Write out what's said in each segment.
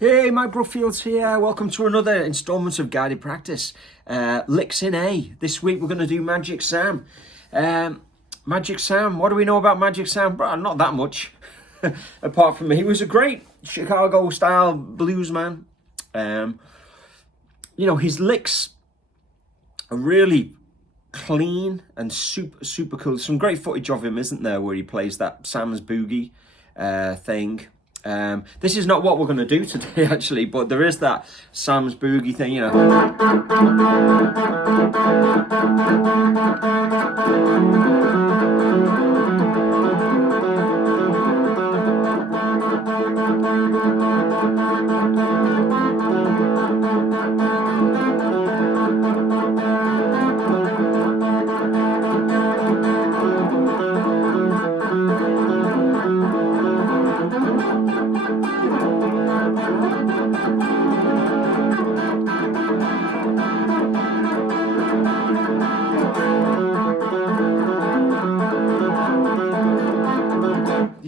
Hey, Mike Brookfields here. Welcome to another installment of Guided Practice. Licks in A. This week we're going to do Magic Sam. Magic Sam, what do we know about Magic Sam? Well, not that much. Apart from he was a great Chicago-style blues man. His licks are really clean and super cool. Some great footage of him, isn't there, where he plays that Sam's Boogie thing. This is not what we're going to do today, actually, but there is that Sam's Boogie thing, you know.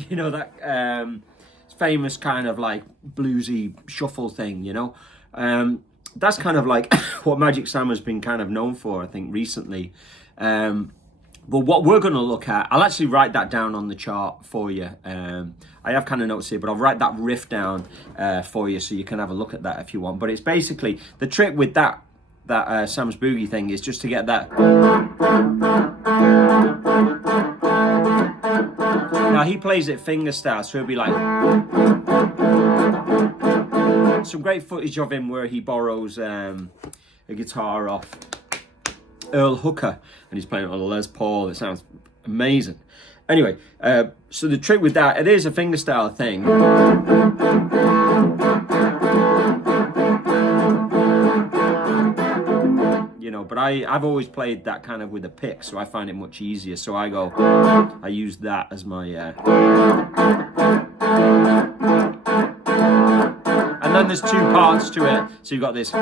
You know, that famous kind of like bluesy shuffle thing, you know. That's kind of like what Magic Sam has been kind of known for, I think, recently. But what we're going to look at, I'll actually write that down on the chart for you. I have kind of notes here, but I'll write that riff down for you so you can have a look at that if you want. But it's basically, the trick with that Sam's Boogie thing is just to get that. Now he plays it finger style, so he'll be like. Some great footage of him where he borrows a guitar off Earl Hooker and he's playing it on a Les Paul. It sounds amazing. Anyway, so the trick with that, it is a finger style thing. You know, but I've always played that kind of with a pick, so I find it much easier. So I use that as my. And then there's two parts to it. So you've got this.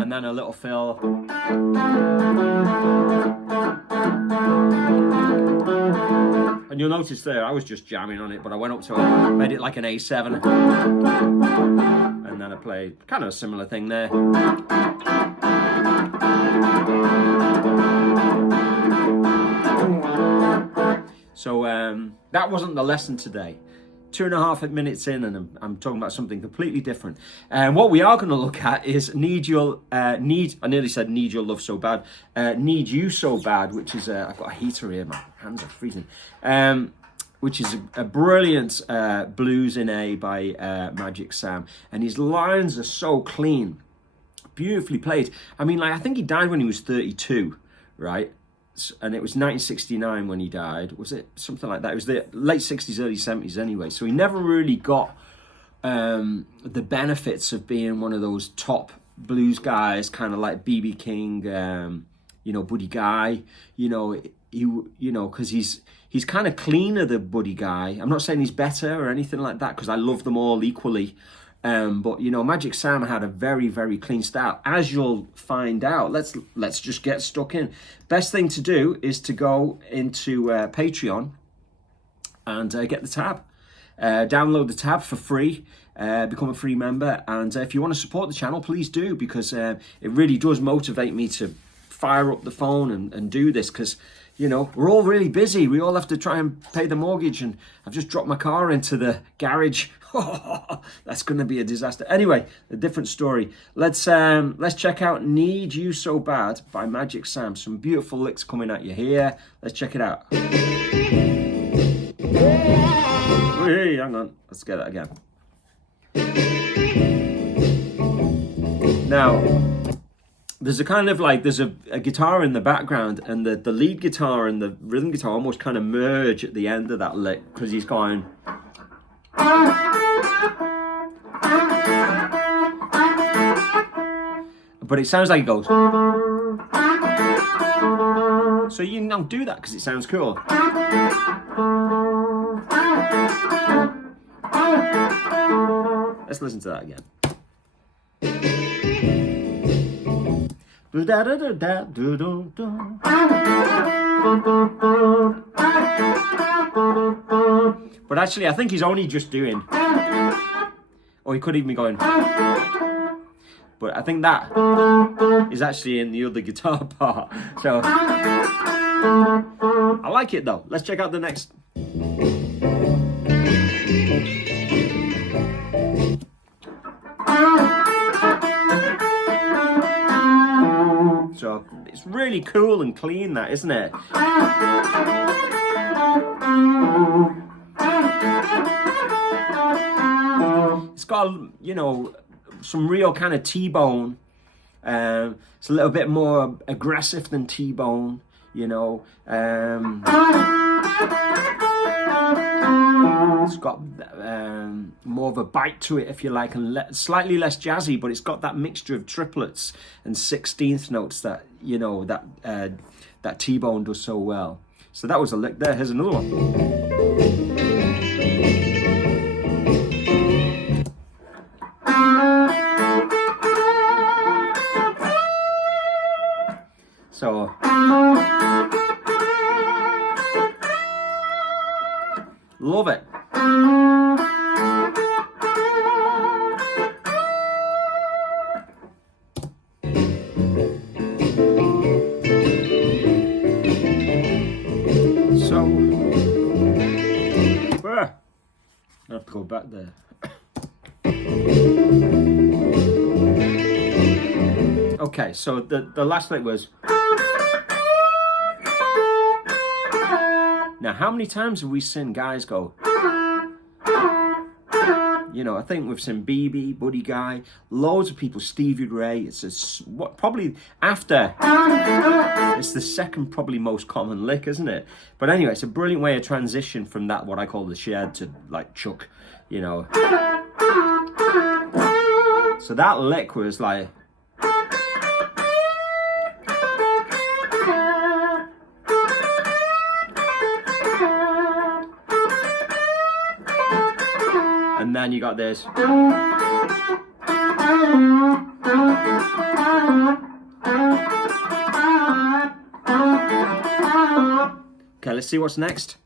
And then a little fill. And you'll notice there, I was just jamming on it, but I went up to it, made it like an A7. And then I played kind of a similar thing there. So that wasn't the lesson today. 2.5 minutes in and I'm talking about something completely different. And what we are going to look at is I nearly said Need Your Love So Bad. Need You So Bad, which is, I've got a heater here, my hands are freezing. Which is a brilliant blues in A by Magic Sam. And his lines are so clean, beautifully played. I mean, like, I think he died when he was 32, right? And it was 1969 when he died. Was it something like that? It was the late 60s, early 70s anyway. So he never really got the benefits of being one of those top blues guys, kind of like B.B. King, Buddy Guy. Because he's kind of cleaner than Buddy Guy. I'm not saying he's better or anything like that, because I love them all equally. But Magic Sam had a very, very clean style, as you'll find out. Let's just get stuck in. Best thing to do is to go into Patreon and get the tab. Download the tab for free. Become a free member. And if you want to support the channel, please do, because it really does motivate me to fire up the phone and do this, because we're all really busy. We all have to try and pay the mortgage, and I've just dropped my car into the garage. That's going to be a disaster. Anyway, a different story. Let's check out Need You So Bad by Magic Sam. Some beautiful licks coming at you here. Let's check it out. Hey, hang on. Let's get it again. Now, there's a kind of like, there's a guitar in the background, and the lead guitar and the rhythm guitar almost kind of merge at the end of that lick, because he's going. But it sounds like it goes. So you don't do that because it sounds cool. Let's listen to that again. But actually, I think he's only just doing, or he could even be going. But I think that is actually in the other guitar part. So I like it though. Let's check out the next. So it's really cool and clean, that, isn't it? It's got, you know, some real kind of T-bone. It's a little bit more aggressive than T-bone, you know. It's got more of a bite to it, if you like, and slightly less jazzy, but it's got that mixture of triplets and 16th notes that, you know, that T-bone does so well. So that was a lick there. Here's another one. So love it. So I have to go back there. Okay, so the last lick was. Now, how many times have we seen guys go? You know, I think we've seen BB, Buddy Guy, loads of people, Stevie Ray. It's probably after. It's the second probably most common lick, isn't it? But anyway, it's a brilliant way of transition from that, what I call the shed, to like Chuck, you know. So that lick was like. And then you got this. Okay, let's see what's next.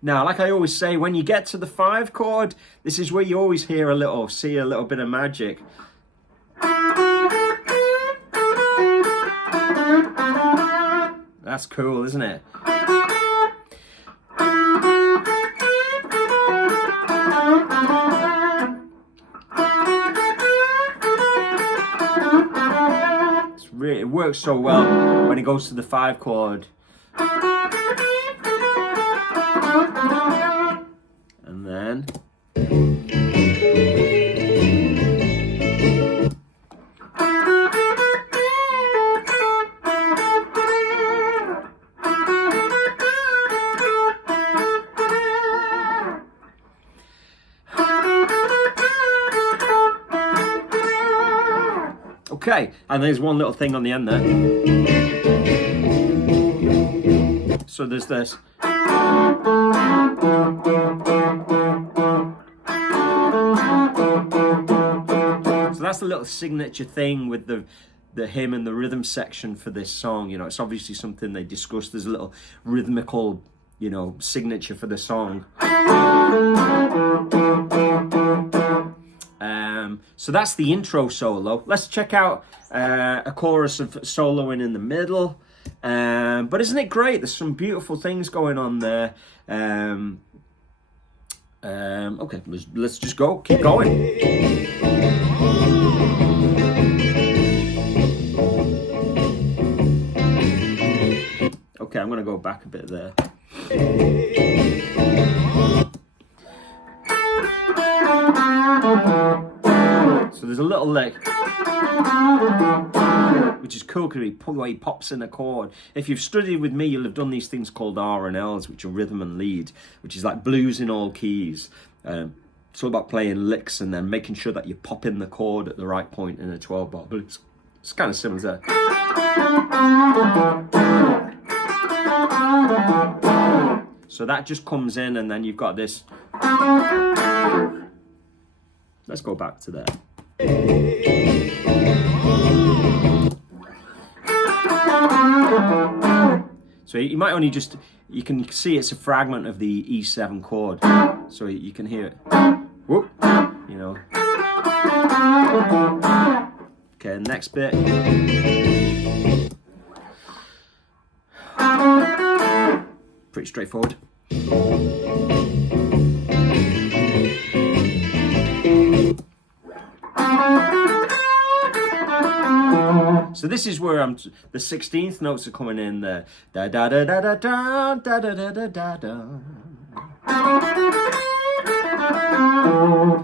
Now, like I always say, when you get to the 5 chord, this is where you always see a little bit of magic. That's cool, isn't it? It works so well when it goes to the 5 chord. And then okay, and there's one little thing on the end there. So there's this. So that's the little signature thing with the hymn and the rhythm section for this song. You know, it's obviously something they discussed. There's a little rhythmical, you know, signature for the song. So that's the intro solo. Let's check out a chorus of soloing in the middle. But isn't it great? There's some beautiful things going on there. Okay, let's just go. Keep going. Okay, I'm going to go back a bit there. So there's a little lick, which is cool because he pops in a chord. If you've studied with me, you'll have done these things called R and L's, which are rhythm and lead, which is like blues in all keys. It's all about playing licks and then making sure that you pop in the chord at the right point in a 12-bar blues. It's kind of similar to that. So that just comes in, and then you've got this. Let's go back to there. So you might only just, you can see it's a fragment of the E7 chord. So you can hear it. Whoop, you know. Okay, next bit. Pretty straightforward. So this is where the 16th notes are coming in there. Da da da da da da da da da da da.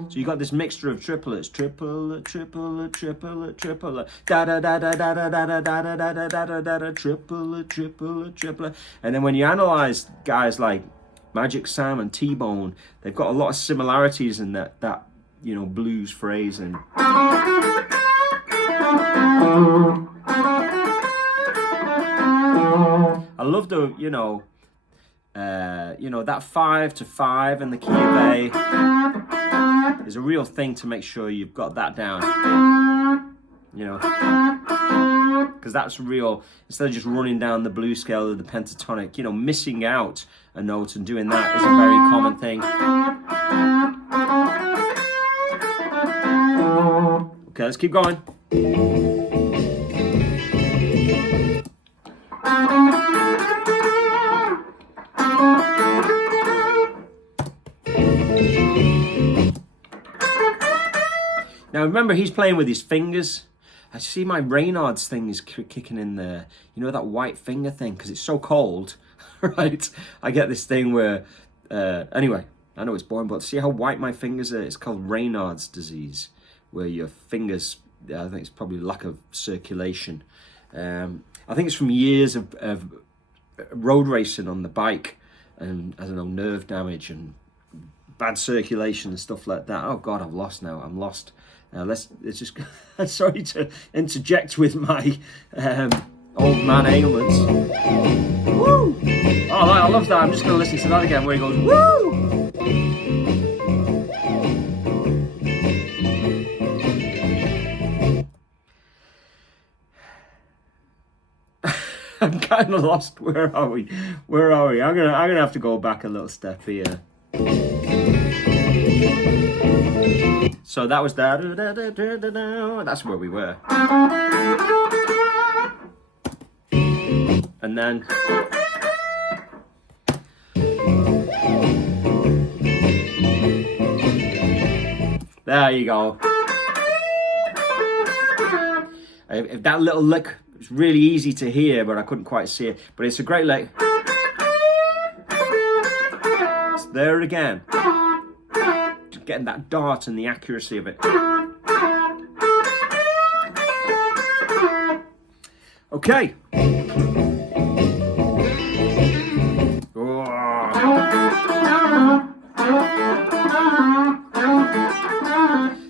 So you got this mixture of triplets, triplet, triplet, triplet, triplet, da da da da da da da da da da da da da da da, triplet, triplet, triplet. And then when you analyze guys like Magic Sam and T-Bone, they've got a lot of similarities in that you know, blues phrasing. I love the, you know, that 5/5 in the key of A is a real thing to make sure you've got that down. You know, because that's real. Instead of just running down the blues scale of the pentatonic, you know, missing out a note and doing that is a very common thing. Okay, let's keep going. Now remember, he's playing with his fingers. I see my Reynolds thing is kicking in there. You know, that white finger thing, because it's so cold, right? I get this thing where, anyway, I know it's boring, but see how white my fingers are? It's called Reynolds disease, where your fingers, I think it's probably lack of circulation. I think it's from years of road racing on the bike, and I don't know, nerve damage and bad circulation and stuff like that. Oh God, I'm lost now. I'm lost. Let's just. Sorry to interject with my old man ailments. Woo! Oh, I love that. I'm just going to listen to that again, where he goes, woo! I'm kind of lost. Where are we? Where are we? I'm gonna have to go back a little step here. So that was that. That's where we were. And then there you go. If that little lick, it's really easy to hear, but I couldn't quite see it. But it's a great lick. It's there again. Just getting that dart and the accuracy of it. Okay.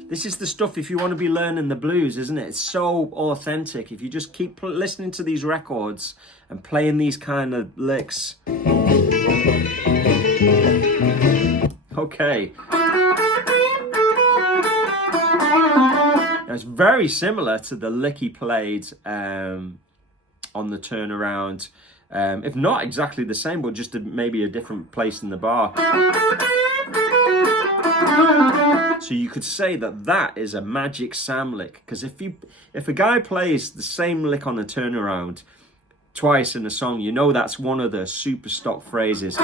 This is the stuff if you want to be learning the blues, isn't it? It's so authentic. If you just keep listening to these records and playing these kind of licks. Okay. Now it's very similar to the lick he played on the turnaround. If not exactly the same, but just maybe a different place in the bar. So you could say that is a Magic Sam lick, because if a guy plays the same lick on a turnaround twice in a song, you know that's one of the super stock phrases.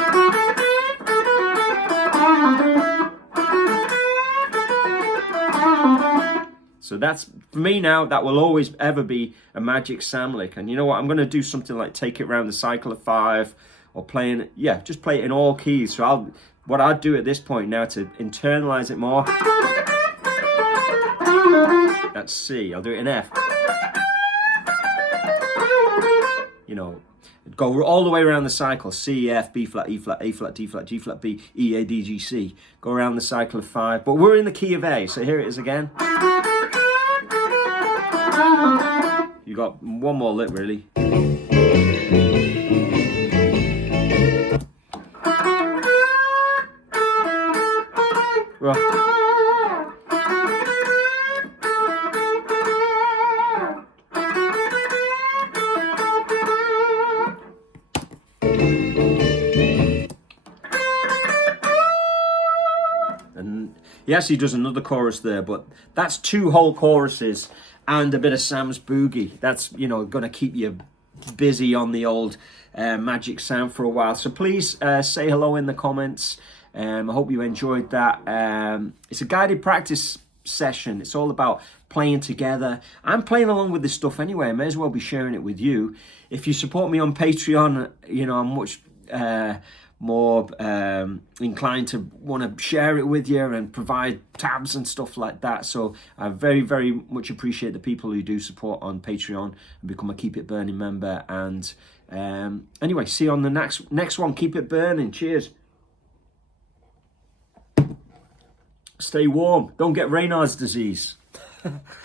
So that's, for me now, that will always ever be a Magic Sam lick. And you know what, I'm going to do something like Take It Round the Cycle of 5, or just play it in all keys. So what I'd do at this point now to internalize it more, that's C. I'll do it in F. You know, go all the way around the cycle. C, F, B flat, E flat, A flat, D flat, G flat, B, E, A, D, G, C. Go around the cycle of 5. But we're in the key of A, so here it is again. You got one more lick, really. Well, He actually does another chorus there, but that's 2 whole choruses and a bit of Sam's boogie. That's, you know, going to keep you busy on the old Magic Sound for a while. So please say hello in the comments. I hope you enjoyed that. It's a guided practice session. It's all about playing together. I'm playing along with this stuff anyway. I may as well be sharing it with you. If you support me on Patreon, you know, I'm much more inclined to want to share it with you and provide tabs and stuff like that. So I very, very much appreciate the people who do support on Patreon and become a Keep It Burning member. And anyway, see you on the next one. Keep it burning. Cheers. Stay warm. Don't get Raynaud's disease.